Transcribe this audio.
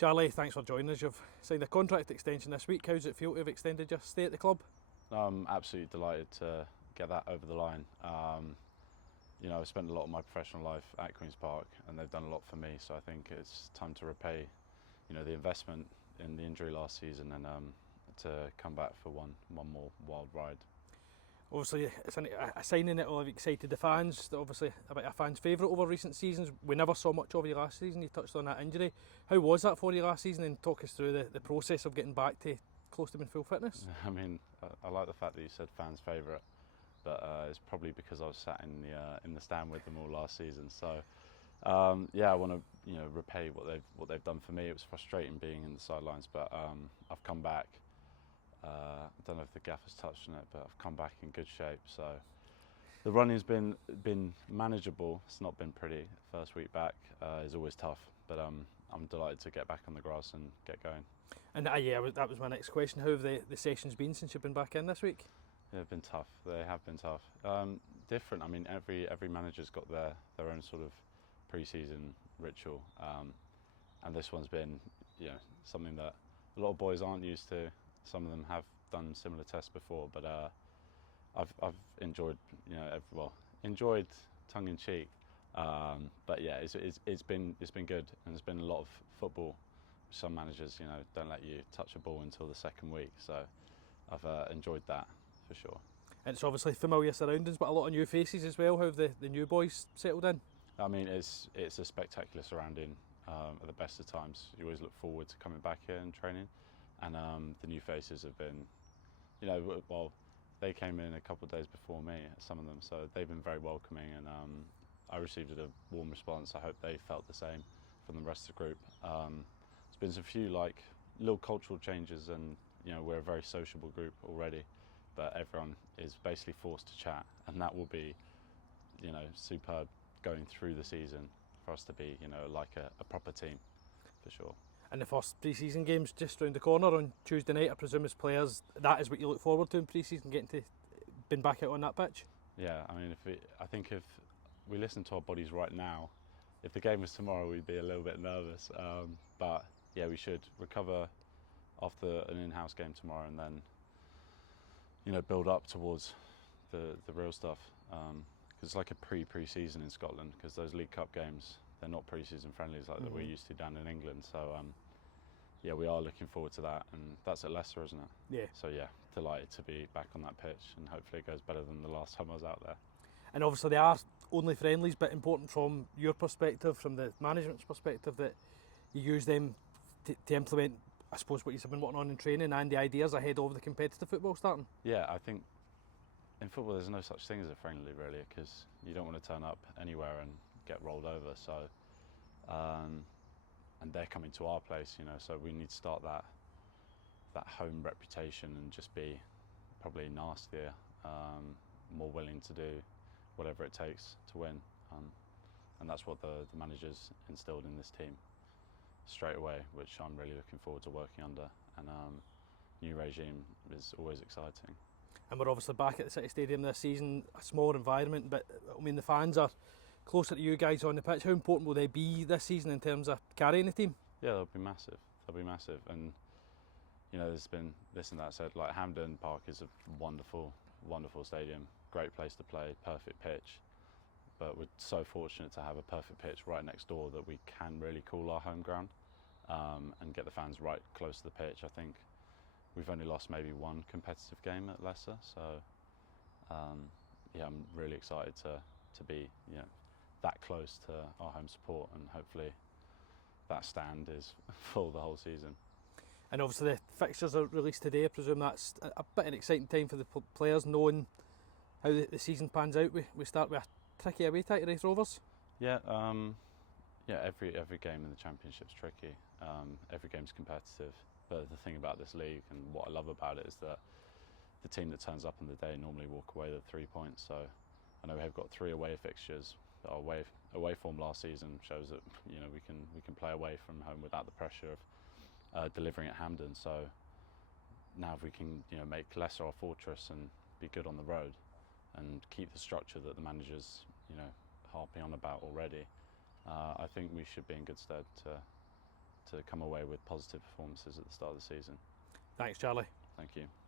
Charlie, thanks for joining us. You've signed a contract extension this week. How does it feel to have extended your stay at the club? I'm absolutely delighted to get that over the line. I've spent a lot of my professional life at Queen's Park and they've done a lot for me, so I think it's time to repay, the investment in the injury last season and to come back for one more wild ride. Obviously, it's a signing that will have excited the fans. Obviously, a bit of a fan's favourite over recent seasons. We never saw much of you last season. You touched on that injury. How was that for you last season? And talk us through the process of getting back to close to being full fitness. I mean, I like the fact that you said fans' favourite, but it's probably because I was sat in the stand with them all last season. So I want to repay what they've done for me. It was frustrating being in the sidelines, but I've come back. I don't know if the gaffer's touched on it, but I've come back in good shape. So the running's been manageable. It's not been pretty. First week back is always tough, but I'm delighted to get back on the grass and get going. And that was my next question. How have the sessions been since you've been back in this week? They've been tough. They have been tough. Different. I mean, every manager's got their own sort of pre-season ritual, and this one's been something that a lot of boys aren't used to. Some of them have done similar tests before, but I've enjoyed enjoyed tongue in cheek. But yeah, it's been good, and there's been a lot of football. Some managers don't let you touch a ball until the second week, so I've enjoyed that for sure. And it's obviously familiar surroundings, but a lot of new faces as well. How have the new boys settled in? I mean, it's a spectacular surrounding at the best of times. You always look forward to coming back here and training. And the new faces have been, they came in a couple of days before me, some of them, so they've been very welcoming, and I received a warm response. I hope they felt the same from the rest of the group. There's been some few little cultural changes, and we're a very sociable group already, but everyone is basically forced to chat, and that will be, superb going through the season for us to be, like a proper team, for sure. And the first pre-season game's just round the corner on Tuesday night. I presume as players, that is what you look forward to in pre-season, getting to been back out on that pitch. Yeah, I mean, I think if we listen to our bodies right now, if the game was tomorrow, we'd be a little bit nervous. But yeah, we should recover after an in-house game tomorrow, and then build up towards the real stuff. Because it's like a pre-season in Scotland, because those League Cup games, they're not pre-season friendlies like that we're used to down in England. So we are looking forward to that, and that's at Leicester, isn't it? Yeah. So yeah, delighted to be back on that pitch, and hopefully it goes better than the last time I was out there. And obviously they are only friendlies, but important from your perspective, from the management's perspective, that you use them to implement, I suppose, what you've been working on in training and the ideas ahead of the competitive football starting. Yeah, I think in football there's no such thing as a friendly, really, because you don't want to turn up anywhere and get rolled over. So and they're coming to our place, so we need to start that home reputation and just be probably nastier, more willing to do whatever it takes to win, and that's what the managers instilled in this team straight away, which I'm really looking forward to working under. And new regime is always exciting. And we're obviously back at the City Stadium this season, a smaller environment, but I mean the fans are closer to you guys on the pitch. How important will they be this season in terms of carrying the team? Yeah, they'll be massive. And there's been this and that said, like Hampden Park is a wonderful stadium, great place to play, perfect pitch. But we're so fortunate to have a perfect pitch right next door that we can really call our home ground, and get the fans right close to the pitch. I think we've only lost maybe one competitive game at Leicester, so I'm really excited to be that close to our home support, and hopefully that stand is full the whole season. And obviously the fixtures are released today. I presume that's a bit of an exciting time for the players, knowing how the season pans out. We start with a tricky away tie to Raith Rovers. Every game in the Championship's tricky. Every game's competitive. But the thing about this league, and what I love about it, is that the team that turns up on the day normally walk away with 3 points. So I know we have got 3 away fixtures. Our away form last season shows that we can play away from home without the pressure of delivering at Hampden. So now if we can make Leicester our fortress and be good on the road, and keep the structure that the managers harping on about already, I think we should be in good stead to to come away with positive performances at the start of the season. Thanks, Charlie. Thank you.